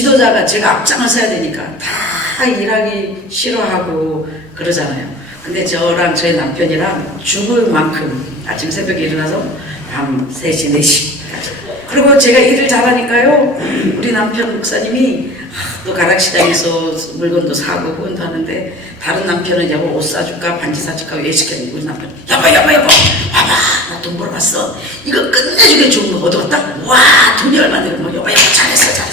지도자가 제가 앞장을 서야 되니까 다 일하기 싫어하고 그러잖아요. 근데 저랑 저희 남편이랑 죽을 만큼 아침 새벽에 일어나서 밤 3시, 4시. 그리고 제가 일을 잘하니까요. 우리 남편 목사님이 또 가락시장에서 물건도 사고 후원도 하는데 다른 남편은 여보 옷 사줄까 반지 사줄까 외식했는데 우리 남편 여보 와봐 나 돈 벌어봤어 이거 끝내주게 좋은 거 얻어갔다 와 돈이 얼마 되는 거 여보 잘했어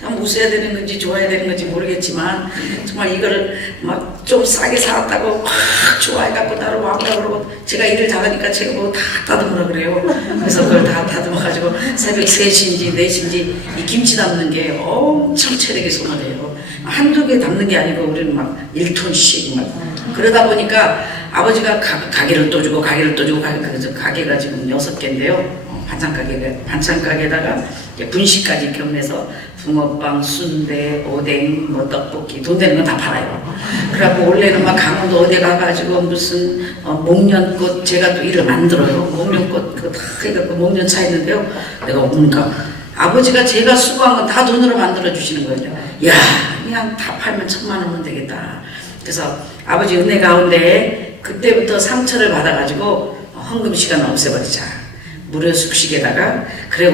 참 웃어야 되는 건지 좋아야 되는 건지 모르겠지만 정말 이거를 막 좀 싸게 사왔다고 막 좋아해갖고 나를 와보라 그러고 제가 일을 잘하니까 제가 뭐 다 다듬으라 그래요. 그래서 그걸 다 다듬어가지고 새벽 3시인지 4시인지 이 김치 담는 게 엄청 체력이 소모돼요. 한두 개 담는 게 아니고 우리는 막 1톤씩 막 그러다 보니까 아버지가 가게를 또 주고 그래서 가게가 지금 6개인데요. 반찬 가게에다가 분식까지 겸해서 붕어빵, 순대, 오뎅, 뭐 떡볶이 돈 되는 건 다 팔아요. 그래갖고 원래는 막 강원도 어디 가가지고 무슨 목련꽃 제가 또 일을 만들어요. 목련꽃 그거 다 해갖고 목련 차 있는데요. 내가 오니까 아버지가 제가 수고한 건 다 돈으로 만들어 주시는 거예요. 야 그냥 다 팔면 1,000만 원은 되겠다. 그래서 아버지 은혜 가운데 그때부터 상처를 받아가지고 헌금 시간을 없애버리자. 무료 숙식에다가 그래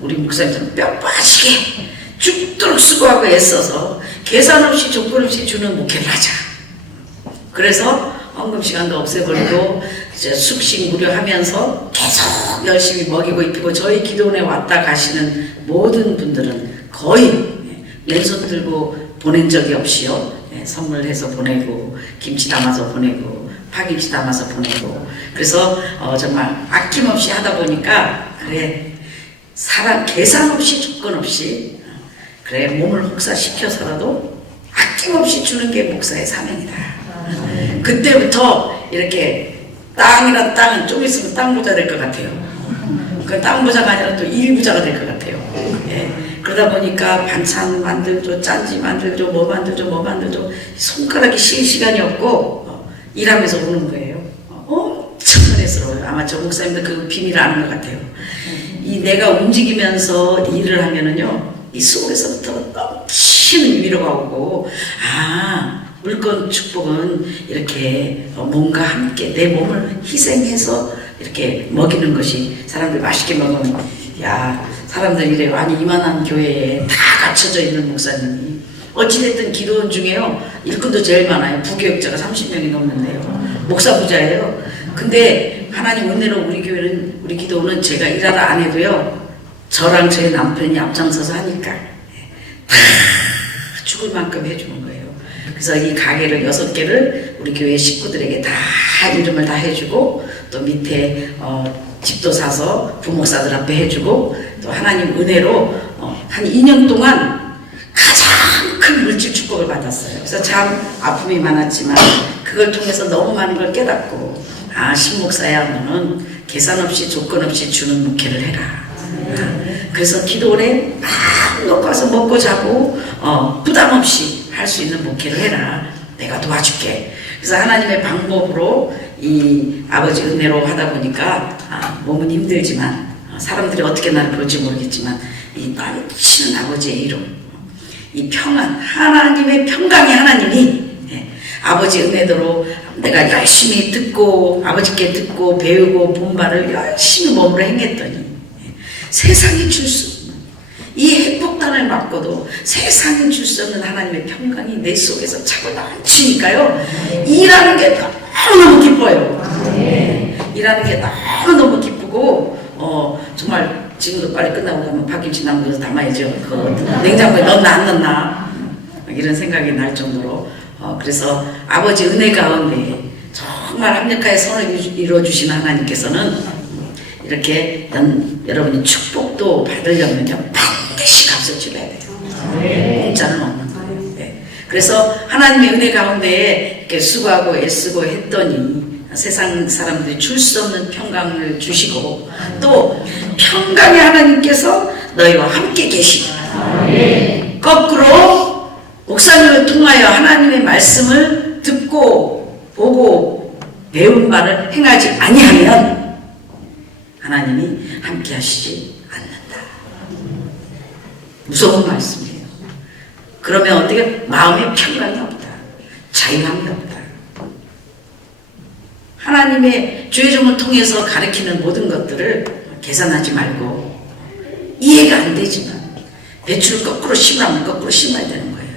우리 목사님처럼 뼈 빠지게 죽도록 수고하고 애써서 계산 없이 조건 없이 주는 목회를 하자. 그래서 헌금 시간도 없애버리고 이제 숙식 무료 하면서 계속 열심히 먹이고 입히고 저희 기도원에 왔다 가시는 모든 분들은 거의 왼손 들고 보낸 적이 없이요. 선물해서 보내고 김치 담아서 보내고 파김치 담아서 보내고 그래서 정말 아낌없이 하다 보니까 그래 사람 계산 없이 조건 없이 그래 몸을 혹사시켜서라도 아낌없이 주는 게 목사의 사명이다. 그때부터 이렇게 땅이란 땅은 좀 있으면 땅 부자 될 것 같아요. 그 땅 부자가 아니라 또 일 부자가 될 것 같아요. 그러다 보니까 반찬 만들죠, 짠지 만들죠, 뭐 만들죠 손가락이 쉴 시간이 없고 일하면서 오는 거예요. 엄청 은혜스러워요. 아마 저 목사님도 그 비밀을 아는 것 같아요. 이 내가 움직이면서 일을 하면은요, 이 속에서부터 넘치는 위로가 오고, 물건 축복은 이렇게 몸과 함께 내 몸을 희생해서 이렇게 먹이는 것이 사람들 맛있게 먹으면, 야, 사람들 이래요. 아니, 이만한 교회에 다 갖춰져 있는 목사님이. 어찌됐든 기도원 중에요, 일꾼도 제일 많아요. 부교역자가 30명이 넘는데요. 목사 부자예요. 근데 하나님 은혜로 우리 교회는, 우리 기도원은 제가 일하러 안 해도요, 저랑 저희 남편이 앞장서서 하니까 다 죽을 만큼 해주는 거예요. 그래서 이 가게를 6개를 우리 교회 식구들에게 다 이름을 다 해주고, 또 밑에 집도 사서 부목사들 앞에 해주고, 또 하나님 은혜로 한 2년 동안 가장 큰 물질 축복을 받았어요. 그래서 참 아픔이 많았지만 그걸 통해서 너무 많은 걸 깨닫고, 신목사야 너는 계산 없이 조건 없이 주는 목회를 해라. 그래서 기도원에 막 놓고 와서 먹고 자고 부담 없이 할 수 있는 목회를 해라. 내가 도와줄게. 그래서 하나님의 방법으로 이 아버지 은혜로 하다 보니까 몸은 힘들지만 사람들이 어떻게 나를 볼지 모르겠지만 이 넘치는 아버지의 이름, 이 평안, 하나님의 평강의 하나님이 아버지 은혜대로 내가 열심히 듣고 아버지께 듣고 배우고 본바를 열심히 몸으로 행했더니 세상이 줄 수 없는 이 핵폭탄을 맞고도 세상이 줄 수 없는 하나님의 평강이 내 속에서 차고 넘치니까요, 일하는 게 너무너무 기뻐요. 일하는 게 너무너무 기쁘고 정말 지금도 빨리 끝나고 가면 박김치 남은 거 담아야죠. 그 냉장고에 넣나 안 넣나 이런 생각이 날 정도로 그래서 아버지 은혜 가운데 정말 합력하여 선을 이루어주시는 하나님께서는 이렇게 여러분이 축복도 받으려면요 반드시 값을 치러야 돼요. 공짜는 없는 거예요. 네. 그래서 하나님의 은혜 가운데 이렇게 수고하고 애쓰고 했더니 세상 사람들이 줄 수 없는 평강을 주시고, 또 평강의 하나님께서 너희와 함께 계시고, 거꾸로 목사님을 통하여 하나님의 말씀을 듣고 보고 배운 바를 행하지 아니하면 하나님이 함께 하시지 않는다. 무서운 말씀이에요. 그러면 어떻게 마음에 평강이 없다. 자유함이 없다. 하나님의 주의종을 통해서 가르치는 모든 것들을 계산하지 말고 이해가 안 되지만 배추를 거꾸로 심으면 거꾸로 심어야 되는 거예요.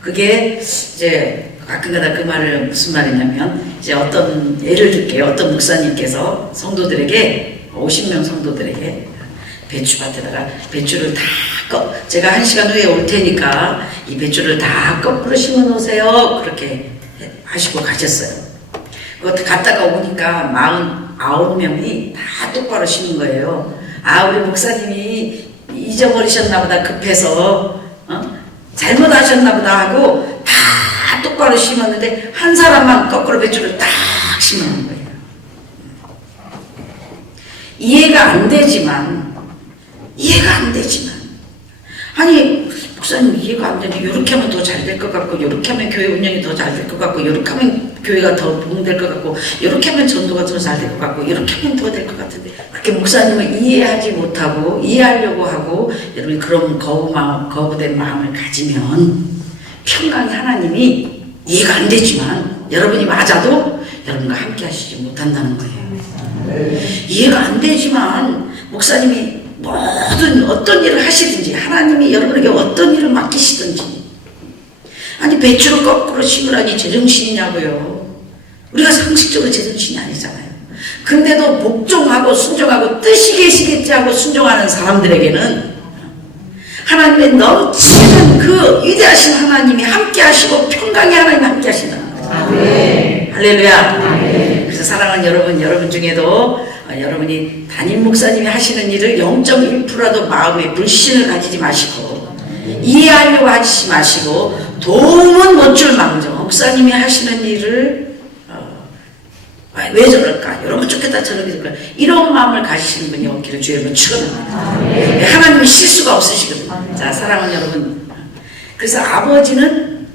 그게 이제 가끔가다 그 말을 무슨 말이냐면 이제 어떤 예를 들게요. 어떤 목사님께서 성도들에게 50명 성도들에게 배추밭에다가 배추를 다 제가 1시간 후에 올 테니까 이 배추를 다 거꾸로 심어 놓으세요. 그렇게 하시고 가셨어요. 그것도 갔다가 오니까 49명이 다 똑바로 심은 거예요. 아, 우리 목사님이 잊어버리셨나 보다, 급해서 잘못하셨나 보다 하고 다 똑바로 심었는데 한 사람만 거꾸로 배추를 딱 심어놓은 거예요. 이해가 안 되지만 아니 목사님 이해가 안 되는데 이렇게 하면 더 잘 될 것 같고 이렇게 하면 교회 운영이 더 잘 될 것 같고 이렇게 하면 교회가 더 부흥될 것 같고 이렇게 하면 전도가 더 잘 될 것 같고 이렇게 하면 더 될 것 같은데 그렇게 목사님을 이해하지 못하고 이해하려고 하고 여러분이 그런 거부된 마음을 가지면 평강의 하나님이 이해가 안 되지만 여러분이 맞아도 여러분과 함께 하시지 못한다는 거예요. 이해가 안 되지만 목사님이 모든 어떤 일을 하시든지 하나님이 여러분에게 어떤 일을 맡기시든지 아니 배추를 거꾸로 심으라니 제정신이냐고요. 우리가 상식적으로 제정신이 아니잖아요. 근데도 복종하고 순종하고 뜻이 계시겠지 하고 순종하는 사람들에게는 하나님의 넘치는 그 위대하신 하나님이 함께 하시고 평강의 하나님이 함께 하신다는 거죠. 할렐루야. 그래서 사랑하는 여러분 중에도 여러분이 담임 목사님이 하시는 일을 0.1%라도 마음에 불신을 가지지 마시고 이해하려고 하지 마시고 도움은 못 줄 망정 목사님이 하시는 일을 왜 저럴까? 이러면 좋겠다 저러면 좋을까? 이런 마음을 가지시는 분이 없기를 주의 이름으로 축원합니다. 하나님이 실수가 없으시거든요. 자, 사랑하는 여러분, 그래서 아버지는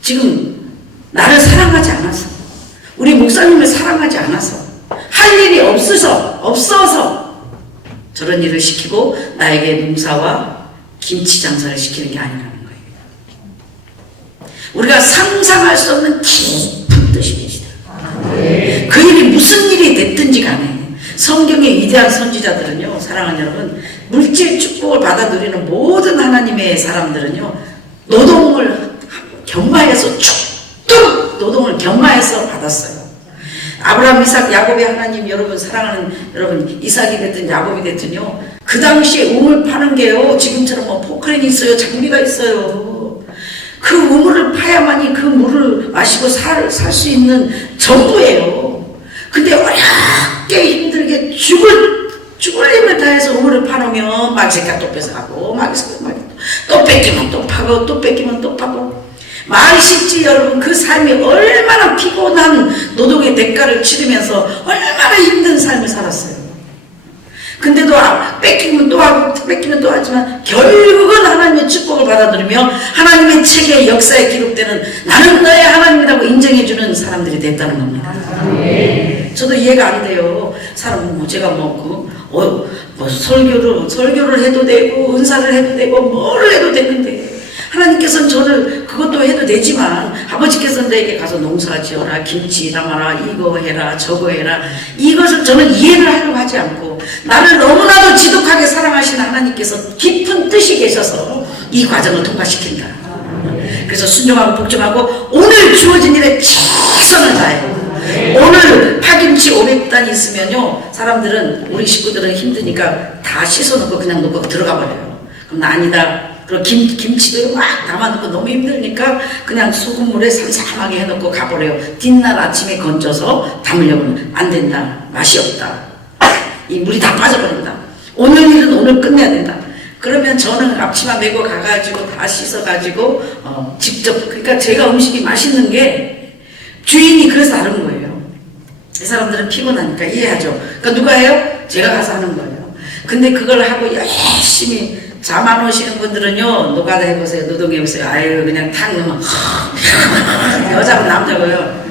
지금 나를 사랑하지 않아서 우리 목사님을 사랑하지 않아서 할 일이 없어서 저런 일을 시키고 나에게 농사와 김치 장사를 시키는 게 아니라는 거예요. 우리가 상상할 수 없는 깊은 뜻이 계시다. 그 일이 무슨 일이 됐든지 간에 성경의 위대한 선지자들은요, 사랑하는 여러분, 물질 축복을 받아 누리는 모든 하나님의 사람들은요, 노동을 겸마해서 죽도록 노동을 겸마해서 받았어요. 아브라함, 이삭, 야곱의 하나님, 여러분 사랑하는 여러분, 이삭이 됐든 야곱이 됐든요, 그 당시에 우물 파는 게요, 지금처럼 뭐 포크레인이 있어요, 장비가 있어요. 그 우물을 파야만이 그 물을 마시고 살 수 있는 전부예요. 근데 어렵게 힘들게 죽을 힘을 다해서 우물을 파놓으면 마귀가 또 뺏어가고 또 뺏기면 또 파고 또 뺏기면 또 파고 말이 쉽지 여러분. 그 삶이 얼마나 피곤한 노동의 대가를 치르면서 얼마나 힘든 삶을 살았어요. 근데도 뺏기면 또 하고 뺏기면 또 하지만 결국은 하나님의 축복을 받아들이며 하나님의 책의 역사에 기록되는 나는 너의 하나님이라고 인정해주는 사람들이 됐다는 겁니다. 저도 이해가 안 돼요. 사람 제가 설교를 해도 되고 은사를 해도 되고 뭘 해도 되는데 하나님께서는 저를 그것도 해도 되지만 아버지께서는 내게 가서 농사 지어라, 김치 담아라, 이거 해라, 저거 해라, 이것을 저는 이해를 하려고 하지 않고 나를 너무나도 지독하게 사랑하시는 하나님께서 깊은 뜻이 계셔서 이 과정을 통과시킨다. 그래서 순종하고 복종하고 오늘 주어진 일에 최선을 다해요. 오늘 파김치 500단 있으면요, 사람들은 우리 식구들은 힘드니까 다 씻어놓고 그냥 놓고 들어가 버려요. 그럼 나 아니다. 그리고 김치도 막 담아놓고 너무 힘드니까 그냥 소금물에 삼삼하게 해놓고 가버려요. 뒷날 아침에 건져서 담으려고는 안 된다. 맛이 없다. 이 물이 다 빠져버린다. 오늘 일은 오늘 끝내야 된다. 그러면 저는 앞치마 메고 가가지고 다 씻어가지고 직접, 그러니까 제가 음식이 맛있는 게 주인이 그래서 다른 거예요. 이 사람들은 피곤하니까 이해하죠. 그러니까 누가 해요? 제가 가서 하는 거예요. 근데 그걸 하고 열심히 잠 안 오시는 분들은요, 노가다 해보세요. 노동해보세요. 아유, 그냥 탁 넣으면 여자고 남자고요.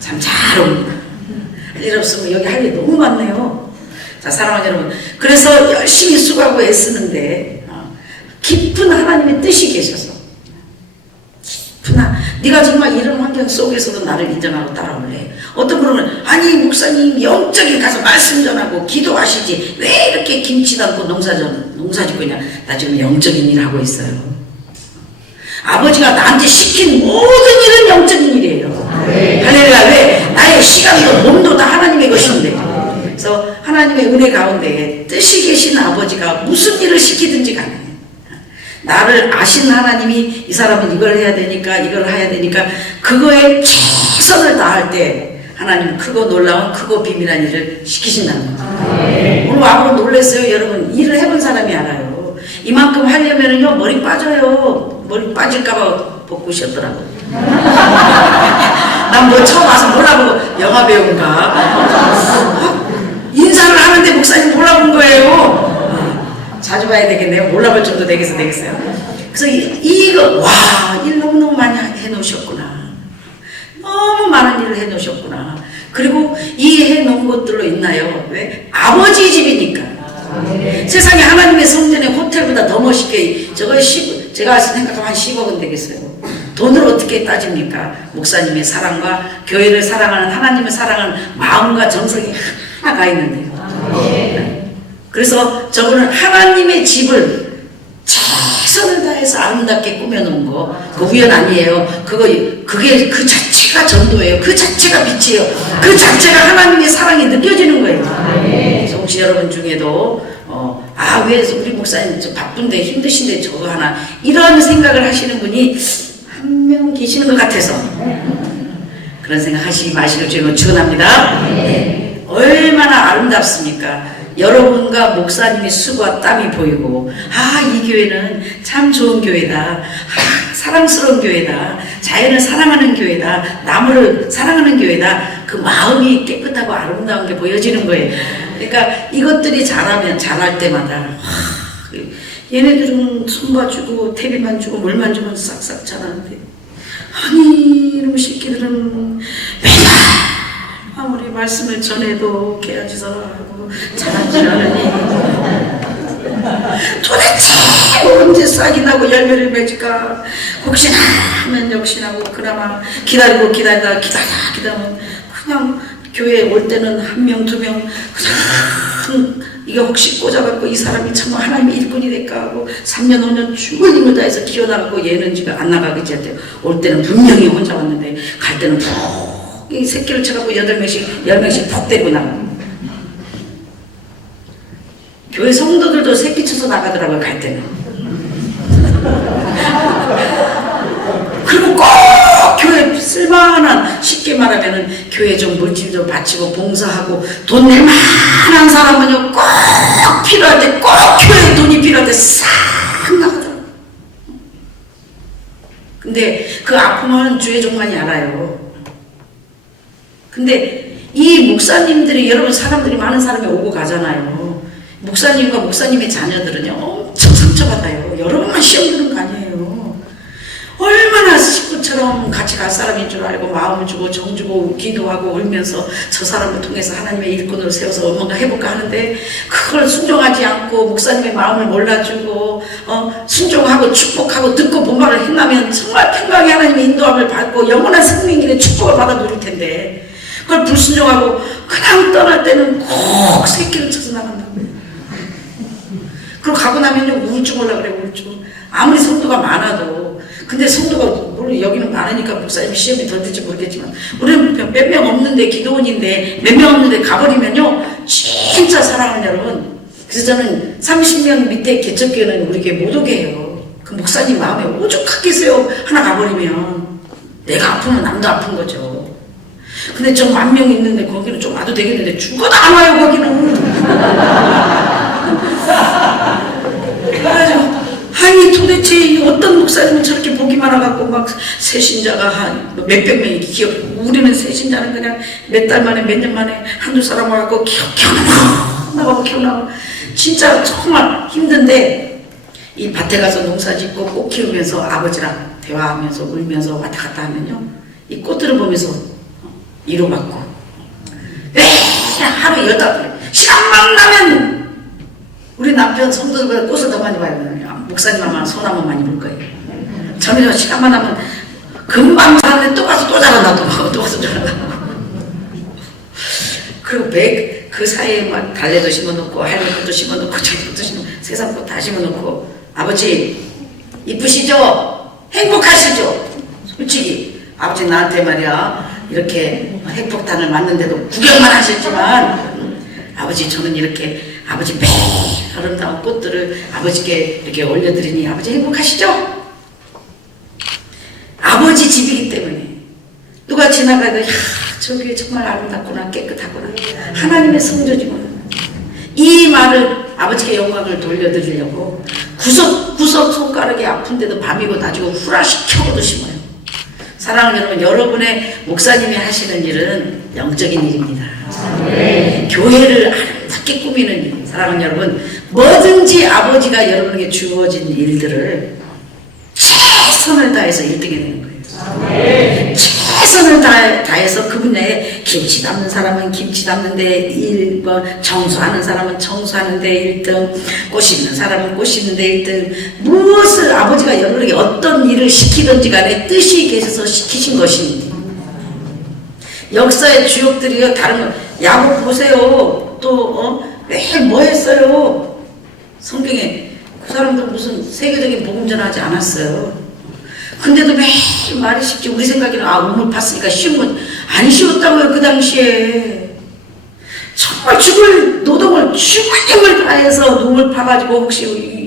참 잘 옵니다. 할 일 없으면 여기 할 일 너무 많네요. 자, 사랑하는 여러분, 그래서 열심히 수고하고 애쓰는데 깊은 하나님의 뜻이 계셔서 네가 정말 이런 환경 속에서도 나를 인정하고 따라올래? 어떤 분은 아니 목사님 영적인 가서 말씀 전하고 기도하시지 왜 이렇게 김치 담고 농사 짓고 있냐? 나 지금 영적인 일 하고 있어요. 아버지가 나한테 시킨 모든 일은 영적인 일이에요. 할렐루야. 왜? 나의 시간도 몸도 다 하나님의 것인데. 그래서 하나님의 은혜 가운데 뜻이 계신 아버지가 무슨 일을 시키든지 간에 나를 아신 하나님이 이 사람은 이걸 해야 되니까 이걸 해야 되니까 그거에 최선을 다할 때 하나님은 크고 놀라운 크고 비밀한 일을 시키신다는 거예요. 오늘 와보고 놀랐어요. 여러분 일을 해본 사람이 알아요. 이만큼 하려면은요 머리 빠져요. 머리 빠질까봐 벗고 쉬었더라고. 난 뭐 처음 와서 몰라보고 영화 배우인가? 인사를 하는데 목사님 몰라본 거예요. 자주 봐야 되겠네요. 몰라볼 정도 되겠어요. 그래서 이거 와, 일 너무너무 많이 해놓으셨구나. 너무 많은 일을 해놓으셨구나. 그리고 이 해놓은 것들로 있나요? 왜? 아버지 집이니까. 세상에 하나님의 성전에 호텔보다 더 멋있게 제가 생각하면 한 10억은 되겠어요. 돈을 어떻게 따집니까? 목사님의 사랑과 교회를 사랑하는 하나님을 사랑하는 마음과 정성이 하나가 있는데요. 그래서 저거는 하나님의 집을 최선을 다해서 아름답게 꾸며놓은 거, 그 우연 아니에요. 그게 그 자체가 전도예요. 그 자체가 빛이에요. 그 자체가 하나님의 사랑이 느껴지는 거예요. 그래서 혹시 여러분 중에도 왜 우리 목사님 저 바쁜데 힘드신데 저거 하나 이런 생각을 하시는 분이 한 명 계시는 것 같아서 그런 생각 하시지 마시길 주님으로 축원합니다. 얼마나 아름답습니까? 여러분과 목사님의 수고와 땀이 보이고 이 교회는 참 좋은 교회다. 사랑스러운 교회다. 자연을 사랑하는 교회다. 나무를 사랑하는 교회다. 그 마음이 깨끗하고 아름다운 게 보여지는 거예요. 그러니까 이것들이 잘할 때마다 얘네들은 손봐주고 테비만 주고 물만 주면 싹싹 자라는데 아니 이놈의 새끼들은 맨날 아무리 말씀을 전해도 개야지서라고 잘하지 않으니 도대체 언제 싹이 나고 열매를 맺을까 혹시나 하면 역시나고 그나마 기다리다 그냥 교회에 올 때는 한 명, 두 명 그냥 이게 혹시 꽂아갖고 이 사람이 정말 하나님의 일꾼이 될까 하고 3년, 5년 죽을 힘을 다해서 키워나가고 얘는 지금 안 나가겠지 할 때 올 때는 분명히 혼자 왔는데 갈 때는 푹 이 새끼를 쳐갖고 8명씩, 10명씩 푹 데리고 나가고 교회 성도들도 새끼 쳐서 나가더라고요 갈 때는. 그리고 꼭 교회 쓸만한 쉽게 말하면은 교회 좀 물질 좀 바치고 봉사하고 돈 낼 만한 사람은요 꼭 필요할 때 꼭 교회에 돈이 필요할 때 싹 나가더라고요. 근데 그 아픔은 주의 종만이 알아요. 근데 이 목사님들이 여러분 사람들이 많은 사람이 오고 가잖아요. 목사님과 목사님의 자녀들은요 엄청 상처받아요. 여러분만 시험 드는 거 아니에요. 얼마나 식구처럼 같이 갈 사람인 줄 알고 마음을 주고 정 주고 기도하고 울면서 저 사람을 통해서 하나님의 일꾼으로 세워서 뭔가 해볼까 하는데 그걸 순종하지 않고 목사님의 마음을 몰라주고 순종하고 축복하고 듣고 본말을 행하면 정말 평강의 하나님의 인도함을 받고 영원한 생명길의 축복을 받아 누릴 텐데 그걸 불순종하고 그냥 떠날 때는 꼭 새끼를 쳐서 나간다고요. 그리고 가고 나면요 우울증 올라 그래. 우울증 아무리 성도가 많아도 근데 성도가 물론 여기는 많으니까 목사님 시험이 덜 될지 모르겠지만 우리는 몇 명 없는데 기도원인데 몇 명 없는데 가버리면요 진짜 사랑하는 여러분. 그래서 저는 30명 밑에 개척교회는 우리 교회 못 오게 해요. 그 목사님 마음에 오죽하겠어요. 하나 가버리면 내가 아프면 남도 아픈 거죠. 근데 저 10,000명 있는데 거기는 좀 와도 되겠는데 죽어도 안 와요 거기는. 그래가지고 아니 도대체 어떤 목사님은 저렇게 복이 많아갖고 막 새신자가 한 몇백 명이 기억 우리는 새신자는 그냥 몇 달 만에 몇 년 만에 한두 사람 와갖고 키워나가고 진짜 정말 힘든데 이 밭에 가서 농사 짓고 꽃 키우면서 아버지랑 대화하면서 울면서 왔다 갔다 하면요 이 꽃들을 보면서 위로받고 하루 18번 시간만 나면 우리 남편 성도들보다 꽃을 더 많이 봐요. 목사님 아마 소나무 많이 볼 거예요. 저는 시간만 나면 금방 자랐는데 또 가서 또 자란다, 또 가서 자란다. 그리고 그 사이에 막 달래도 심어놓고 할머니 것도 심어놓고 자기 것도 심어놓고 세상 것 다 심어놓고 아버지 이쁘시죠? 행복하시죠? 솔직히 아버지 나한테 말이야 이렇게 핵폭탄을 맞는데도 구경만 하셨지만 아버지 저는 이렇게 아버지 매 아름다운 꽃들을 아버지께 이렇게 올려드리니 아버지 행복하시죠? 아버지 집이기 때문에 누가 지나가도 야 저기 정말 아름답구나 깨끗하구나 하나님의 성전이구나 이 말을 아버지께 영광을 돌려드리려고 구석구석 손가락이 아픈데도 밤이고 낮이고 후라시켜고도 심어요. 사랑하는 여러분, 여러분의 목사님이 하시는 일은 영적인 일입니다. 교회를 아름답게 꾸미는 일. 사랑하는 여러분, 뭐든지 아버지가 여러분에게 주어진 일들을 최선을 다해서 1등이 되는 거예요. 최선을 다해서 그분의 김치 담는 사람은 김치 담는데 1번, 청소하는 사람은 청소하는데 1등, 꽃 심는 사람은 꽃 심는데 1등. 무엇을 아버지가 여러분에게 어떤 일을 시키든지 간에 뜻이 계셔서 시키신 것입니다. 역사의 주역들이요 다른 거 야곱 보세요. 또 매일 뭐 했어요? 성경에 그 사람들 무슨 세계적인 복음전 하지 않았어요. 근데도 매일 말이 쉽지. 우리 생각에는 우물 팠으니까 쉬운 건 안 쉬웠다고요. 그 당시에 정말 죽을 노동을 죽을 힘을 다해서 우물 파가지고 혹시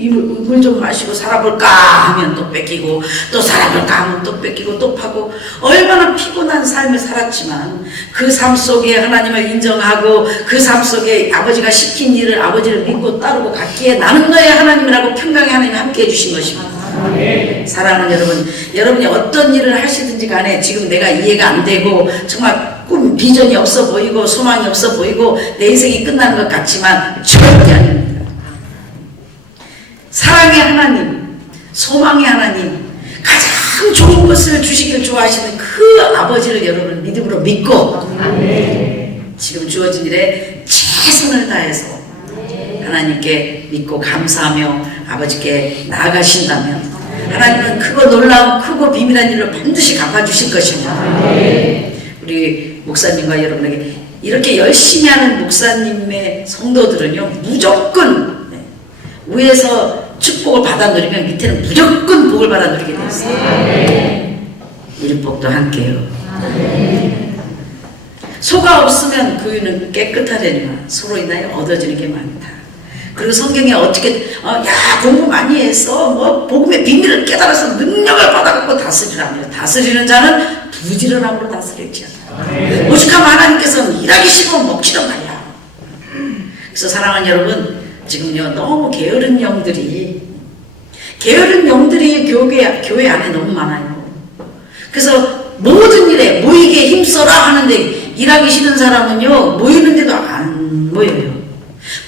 물 좀 마시고 살아볼까 하면 또 뺏기고 또 살아볼까 하면 또 뺏기고 또 파고 얼마나 피곤한 삶을 살았지만 그 삶 속에 하나님을 인정하고 그 삶 속에 아버지가 시킨 일을 아버지를 믿고 따르고 갔기에 나는 너의 하나님이라고 평강의 하나님이 함께 해주신 것입니다. 사랑하는 여러분, 여러분이 어떤 일을 하시든지 간에 지금 내가 이해가 안 되고 정말 비전이 없어 보이고 소망이 없어 보이고 내 인생이 끝나는 것 같지만 절대 아닙니다. 사랑의 하나님, 소망의 하나님, 가장 좋은 것을 주시길 좋아하시는 그 아버지를 여러분 믿음으로 믿고 지금 주어진 일에 최선을 다해서 하나님께 믿고 감사하며 아버지께 나아가신다면 하나님은 크고 놀라운 크고 비밀한 일을 반드시 갚아주실 것입니다. 우리 목사님과 여러분에게 이렇게 열심히 하는 목사님의 성도들은요 무조건 위에서 축복을 받아 누리면 밑에는 무조건 복을 받아 누리게 되어 있어요. 일복도 함께요. 소가 없으면 그 위는 깨끗하려니와 소로 인하여 얻어지는 게 많다. 그리고 성경에 어떻게 공부 많이 했어 뭐 복음의 비밀을 깨달아서 능력을 받아갖고 다스리라. 다스리는 자는 부지런함으로 다스릴지 않다. 오직하면 하나님께서는 일하기 싫으면 먹지도 말라. 그래서 사랑하는 여러분 지금요 너무 게으른 영들이 교회 안에 너무 많아요. 그래서 모든 일에 모이게 힘써라 하는데 일하기 싫은 사람은요 모이는데도 안 모여요.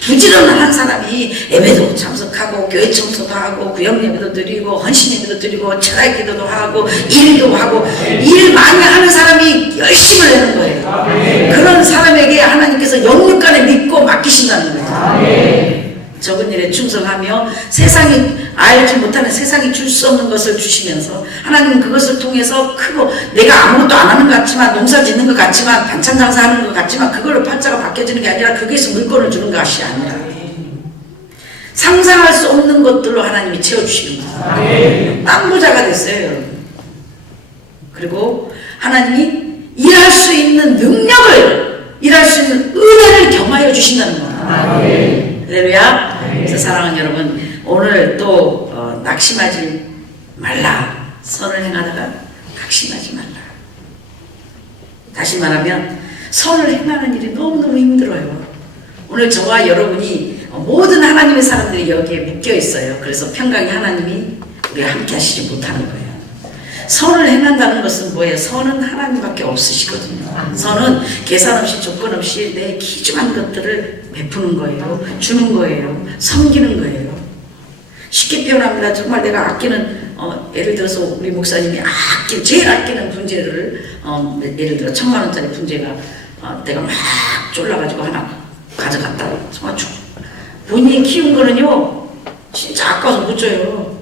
부지런한 사람이 예배도 참석하고 교회 청소도 하고 구역 예배도 드리고 헌신 예배도 드리고 철학 기도도 하고 일도 하고 일 많이 하는 사람이 열심을 내는 거예요. 그런 사람에게 하나님께서 영육간에 믿고 맡기신다는 거예요. 적은 일에 충성하며 세상이 알지 못하는 세상이 줄 수 없는 것을 주시면서 하나님은 그것을 통해서 크고 내가 아무것도 안 하는 것 같지만 농사 짓는 것 같지만 반찬 장사하는 것 같지만 그걸로 팔자가 바뀌어지는 게 아니라 거기에서 물건을 주는 것이 아니라 상상할 수 없는 것들로 하나님이 채워주시는 거예요. 땅 부자가 됐어요 여러분. 그리고 하나님이 일할 수 있는 능력을 일할 수 있는 은혜를 경하여 주신다는 거예요. 할렐루야. 그래서 사랑하는 여러분 오늘 또 낙심하지 말라. 선을 행하다가 낙심하지 말라. 다시 말하면 선을 행하는 일이 너무너무 힘들어요. 오늘 저와 여러분이 모든 하나님의 사람들이 여기에 묶여 있어요. 그래서 평강의 하나님이 우리와 함께 하시지 못하는 거예요. 선을 행한다는 것은 뭐예요? 선은 하나님밖에 없으시거든요. 선은 계산 없이 조건 없이 내 귀중한 것들을 베푸는 거예요. 주는 거예요. 섬기는 거예요. 쉽게 표현합니다. 정말 내가 아끼는 예를 들어서 우리 목사님이 제일 아끼는 분재를 예를 들어 1000만원짜리 분재가 내가 막 쫄라가지고 하나 가져갔다. 정말 본인이 키운 거는요 진짜 아까워서 못 줘요.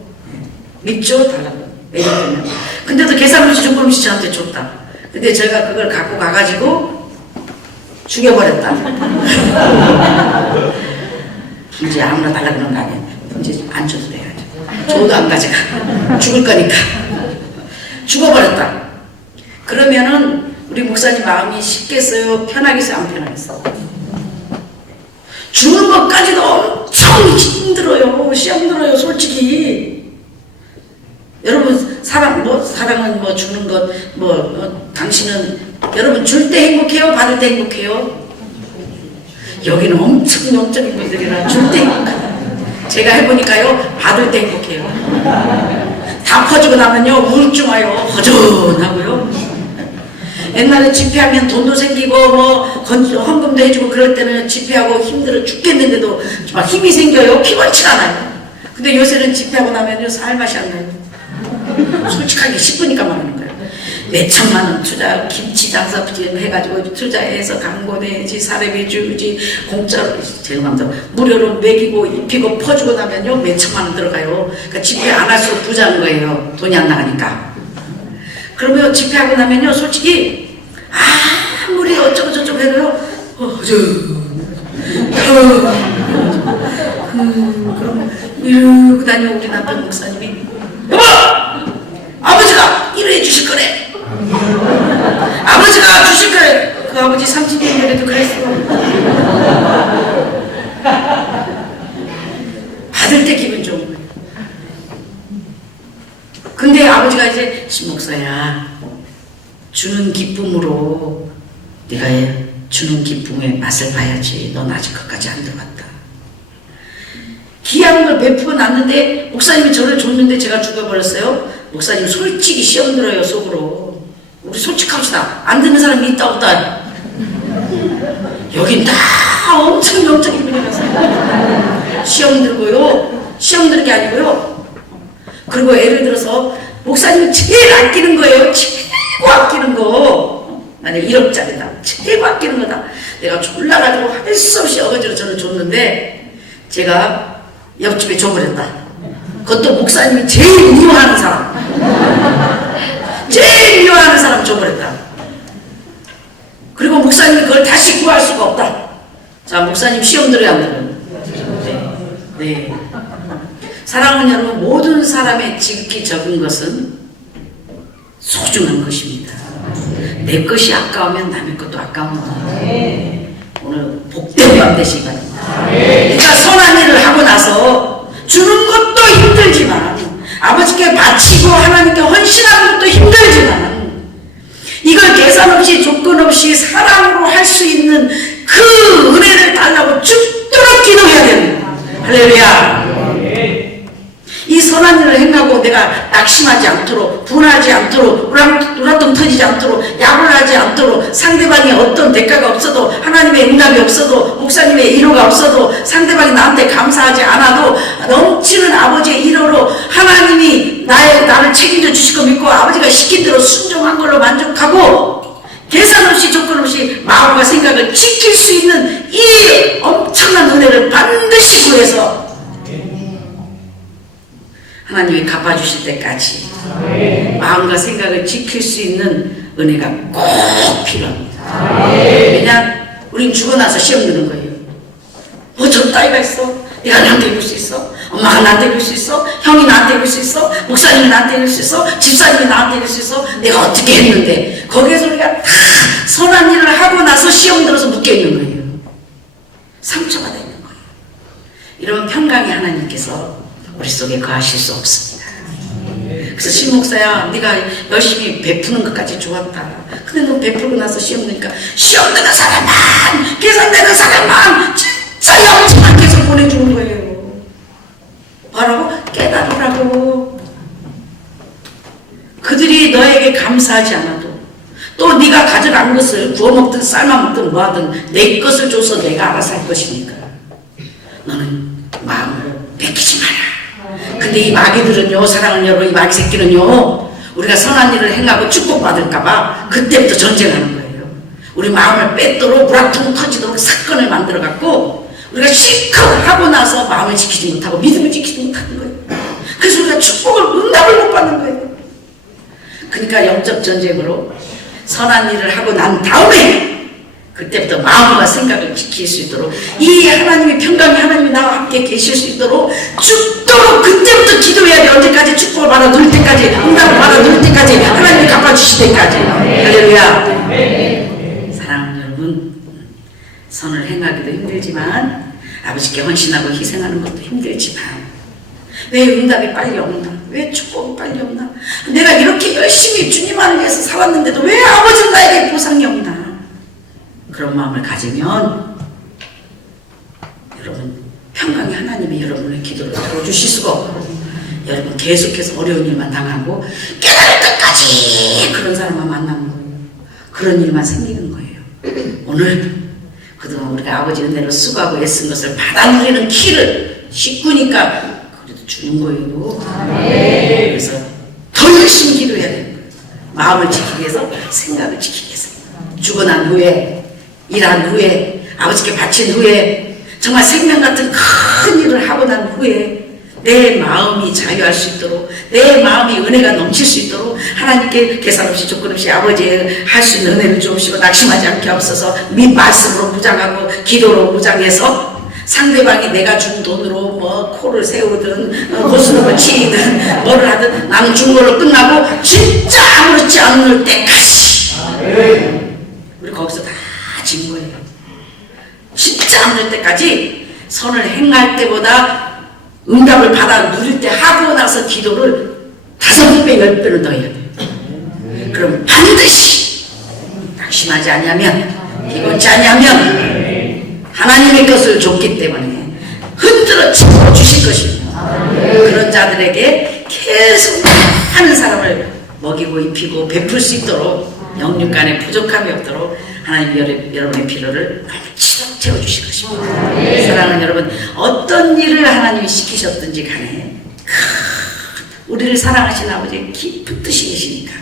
믿죠? 달라고. 예를 들면 근데도 계산 없이 조금씩 저한테 줬다. 근데 제가 그걸 갖고 가가지고 죽여버렸다. 이제 아무나 달라 그런 거 아니야. 이제 안 줘도 돼야죠. 줘도 안 가져가. 죽을 거니까. 죽어버렸다. 그러면은 우리 목사님 마음이 쉽겠어요? 편하겠어요? 안 편하겠어요? 죽는 것까지도 엄청 힘들어요. 시험 들어요, 솔직히. 여러분, 사랑은 뭐 주는 것, 당신은, 여러분, 줄 때 행복해요? 받을 때 행복해요? 여기는 엄청 영적인 분들이라 줄 때 행복해요. 제가 해보니까요, 받을 때 행복해요. 다 퍼주고 나면요, 우울증 와요. 허전하고요. 옛날에 집회하면 돈도 생기고 헌금도 해주고 그럴 때는 집회하고 힘들어 죽겠는데도 막 힘이 생겨요. 피곤치가 않아요. 근데 요새는 집회하고 나면요 살맛이 안 나요. 솔직하게 10분이니까 말하는 거예요. 몇 천만 원 투자, 김치 장사 해가지고 투자해서 광고 내지 사례비 주지 공짜로 죄송합니다. 무료로 먹이고 입히고 퍼주고 나면요 몇 천만 원 들어가요. 그러니까 집회 안 할수록 부자인 거예요. 돈이 안 나가니까. 그러면 집회하고 나면요, 솔직히, 아무리 어쩌고 저쩌고 해도, 그러면, 이러고 다니면 우리 남편 목사님이, 여보! 아버지가 이래 주실 거래! 아버지가 주실 거래! 그 아버지 30년 전에도 그랬어. 받을 때 기분 좋은 거예요. 근데 아버지가 이제 신목사야 주는 기쁨으로 네가 주는 기쁨의 맛을 봐야지. 넌 아직 끝까지 안 들어갔다. 귀한 걸 베푸어 놨는데 목사님이 저를 줬는데 제가 죽어버렸어요. 목사님 솔직히 시험 들어요 속으로. 우리 솔직합시다. 안 듣는 사람이 있다 없다. 여긴 다 엄청 영적인 분이라서 시험 들고요. 시험 드는 게 아니고요. 그리고 예를 들어서 목사님이 제일 아끼는 거예요. 최고 아끼는 거. 만약 1억짜리다. 최고 아끼는 거다. 내가 졸라가지고 할 수 없이 어거지로 저를 줬는데 제가 옆집에 줘버렸다. 그것도 목사님이 제일 미워하는 사람. 제일 미워하는 사람 줘버렸다. 그리고 목사님이 그걸 다시 구할 수가 없다. 자, 목사님 시험 들어야 안 들어요? 네. 사랑하는 여러분, 모든 사람의 지극히 적은 것은 소중한 것입니다. 내 것이 아까우면 남의 것도 아까운 거예요. 오늘 복된 밤 되시기 바랍니다. 그러니까 선한 일을 하고 나서 주는 것도 힘들지만 아버지께 바치고 하나님께 헌신하는 것도 힘들지만 이걸 계산 없이 조건 없이 사랑으로 할 수 있는 그 은혜를 달라고 죽도록 기도해야 됩니다. 할렐루야. 이 선한 일을 행하고 내가 낙심하지 않도록, 분하지 않도록, 우라통 터지지 않도록, 야굴하지 않도록, 상대방이 어떤 대가가 없어도, 하나님의 응답이 없어도, 목사님의 위로가 없어도, 상대방이 나한테 감사하지 않아도 넘치는 아버지의 위로로 하나님이 나를 책임져 주실 거 믿고 아버지가 시킨 대로 순종한 걸로 만족하고 계산 없이 조건 없이 마음과 생각을 지킬 수 있는 이 엄청난 은혜를 반드시 구해서 하나님이 갚아주실 때까지 마음과 생각을 지킬 수 있는 은혜가 꼭 필요합니다. 왜냐? 우린 죽어나서 시험 드는 거예요. 저 따위가 있어? 내가 나한테 이길 수 있어? 엄마가 나한테 이길 수 있어? 형이 나한테 이길 수 있어? 목사님이 나한테 이길 수 있어? 집사님이 나한테 이길 수 있어? 내가 어떻게 했는데? 거기에서 우리가 다 선한 일을 하고 나서 시험 들어서 묶여있는 거예요. 상처가 되는 거예요. 이러면 평강의 하나님께서 우리 속에 거하실 수 없습니다. 그래서 신목사야, 네가 열심히 베푸는 것까지 좋았다. 근데 너 베풀고 나서 시험 드니까 시험 되는 사람만, 계산되는 사람만 진짜 영원한 계속 보내주는 거예요. 뭐라고? 깨달으라고. 그들이 너에게 감사하지 않아도 또 네가 가져간 것을 구워 먹든 삶아 먹든 뭐하든 내 것을 줘서 내가 알아서 할 것이니까 너는 마음을 뺏기지 마라. 근데 이 마귀들은요, 사랑하는 여러분, 이 마귀 새끼는요, 우리가 선한 일을 행하고 축복받을까봐 그때부터 전쟁하는 거예요. 우리 마음을 뺏도록 우라통 터지도록 사건을 만들어갖고 우리가 실컷 하고 나서 마음을 지키지 못하고 믿음을 지키지 못하는 거예요. 그래서 우리가 축복을 응답을 못 받는 거예요. 그러니까 영적 전쟁으로 선한 일을 하고 난 다음에 그때부터 마음과 생각을 지킬 수 있도록 이 하나님의 평강이 하나님이 나와 함께 계실 수 있도록 죽도록 그때부터 기도해야 돼. 언제까지? 축복을 받아 누릴 때까지, 응답을 받아 누릴 때까지, 하나님이 갚아주실 때까지. 할렐루야. 사랑하는 여러분, 선을 행하기도 힘들지만 아버지께 헌신하고 희생하는 것도 힘들지만 왜 응답이 빨리 없나? 왜 축복이 빨리 없나? 내가 이렇게 열심히 주님만을 위해서 살았는데도 왜 아버지는 나에게 보상이 없나? 그런 마음을 가지면 여러분 평강의 하나님이 여러분의 기도를 들어주실 수가 없고 여러분 계속해서 어려운 일만 당하고 깨달을 때까지 그런 사람만 만나는 거예요. 그런 일만 생기는 거예요. 오늘 그동안 우리가 아버지 은혜로 수고하고 애쓴 것을 받아 누리는 키를 식구니까 그래도 주는 거예요. 그래서 더 열심히 기도해야 되는 거예요. 마음을 지키기 위해서, 생각을 지키기 위해서. 주고 난 후에, 일한 후에, 아버지께 바친 후에, 정말 생명 같은 큰 일을 하고 난 후에 내 마음이 자유할 수 있도록, 내 마음이 은혜가 넘칠 수 있도록 하나님께 계산 없이 조건 없이 아버지의 할 수 있는 은혜를 주옵시고 낙심하지 않게 하옵소서. 및 말씀으로 무장하고 기도로 무장해서 상대방이 내가 준 돈으로 뭐 코를 세우든 고스톱을 치든 뭐를 하든 나는 준 걸로 끝나고 진짜 아무렇지 않을 때까지 우리 거기서 다 진 거예요. 진짜 않을 때까지 선을 행할 때보다 응답을 받아 누릴 때 하고 나서 기도를 5배, 10배를 더 해야 돼요. 그럼 반드시 낙심하지 않으면 비곤치 않으면 하나님의 것을 줬기 때문에 흔들어 치고 주실 것입니다. 그런 자들에게 계속 많은 사람을 먹이고 입히고 베풀 수 있도록 영육간에 부족함이 없도록 하나님이 여러분의 필요를 넘치도록 채워주실 것입니다. 사랑하는 여러분, 어떤 일을 하나님이 시키셨든지 간에 우리를 사랑하시는 아버지의 깊은 뜻이 계시니까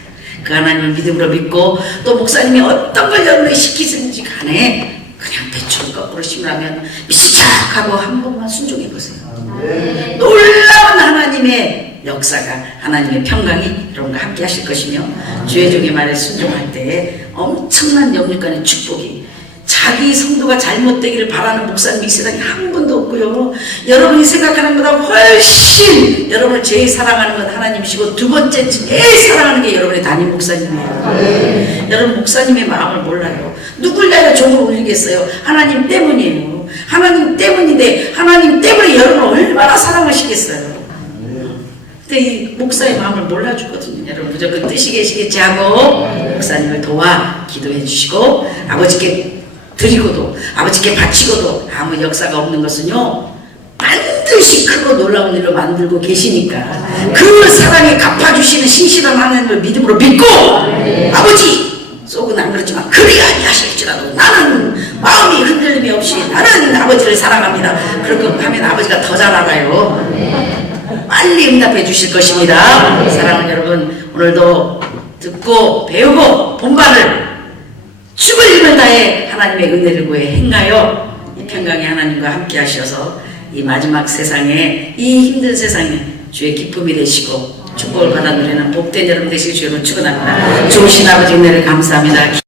그 하나님을 믿음으로 믿고 또 목사님이 어떤 걸 여러분에게 시키든지 간에 그냥 배추를 거꾸로 심으라면 미친 척하고 한 번만 순종해 보세요. 놀라운 하나님의 역사가, 하나님의 평강이 여러분과 함께 하실 것이며 주의 종의 말에 순종할 때에 엄청난 영육간의 축복이, 자기 성도가 잘못되기를 바라는 목사님이 이 세상에 한 분도 없고요. 여러분이 생각하는 것보다 훨씬 여러분을 제일 사랑하는 건 하나님이시고 두 번째 제일 사랑하는 게 여러분의 담임 목사님이에요. 여러분 목사님의 마음을 몰라요. 누굴 내가 종으로 올리겠어요? 하나님 때문이에요. 하나님 때문인데 하나님 때문에 여러분을 얼마나 사랑하시겠어요? 근데 이 목사의 마음을 몰라주거든요. 여러분 무조건 뜻이 계시겠지 하고 목사님을 도와 기도해 주시고 아버지께 드리고도 아버지께 바치고도 아무 역사가 없는 것은요 반드시 크고 놀라운 일로 만들고 계시니까 그 사랑에 갚아주시는 신실한 하나님을 믿음으로 믿고 아버지 속은 안 그렇지만 그리 아니하실지라도 나는 마음이 흔들림이 없이 나는 아버지를 사랑합니다. 그렇게 하면 아버지가 더 잘 알아요. 빨리 응답해 주실 것입니다. 사랑하는 여러분, 오늘도 듣고 배우고 본받을 죽을 힘을 다해 하나님의 은혜를 구해 행하여 이 평강의 하나님과 함께 하셔서 이 마지막 세상에, 이 힘든 세상에 주의 기쁨이 되시고 축복을 받아 누리는 복된 여러분 되시길 주여로 축원합니다. 좋으신 아버지 은혜를 감사합니다.